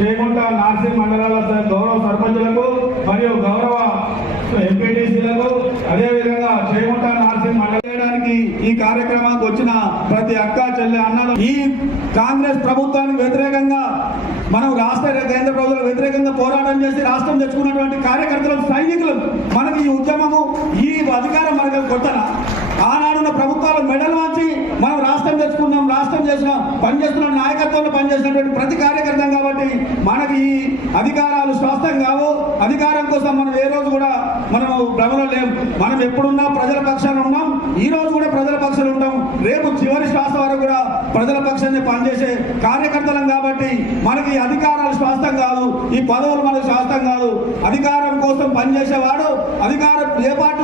చేగుంట నార్సింగ్ మండలాల గౌరవ సర్పంచులకు మరియు గౌరవ ఎంపీటీసీలకు అదేవిధంగా చేగుంట నార్సింగ్ మండలానికి ఈ కార్యక్రమానికి వచ్చిన ప్రతి అక్క చెల్లె అన్నలు ఈ కాంగ్రెస్ ప్రభుత్వానికి వ్యతిరేకంగా మనం రాష్ట్ర కేంద్ర ప్రభుత్వాలకు వ్యతిరేకంగా పోరాటం చేసి రాష్ట్రం తెచ్చుకున్నటువంటి కార్యకర్తలకు సైనికులు మనకి ఈ ఉద్యమము ఈ అధికారం మనకు కొత్తనా ఆనాడున్న ప్రభుత్వాలు మెడల్ వంచి మనం రాష్ట్రం తెచ్చుకున్నాం రాష్ట్రం చేసినాం పనిచేస్తున్న నాయకత్వంలో పనిచేసినటువంటి ప్రతి కార్యకర్త కాబట్టి మనకి ఈ అధికారాలు స్వాస్థ్యం కావు అధికారం కోసం మనం ఏ రోజు కూడా మనము భ్రమలో లేం మనం ఎప్పుడున్నా ప్రజల పక్షాన ఉన్నాం ఈ రోజు కూడా ప్రజల పక్షాన ఉంటాం రేపు చివరి శ్వాస వరకు కూడా ప్రజల పక్షాన్ని పనిచేసే కార్యకర్తలం కాబట్టి మనకి అధికారాలు స్వాస్థ్యం కాదు ఈ పదవులు మనకు శాస్త్రం కాదు అధికారం కోసం పనిచేసేవాడు అధికారం ఏ పార్టీ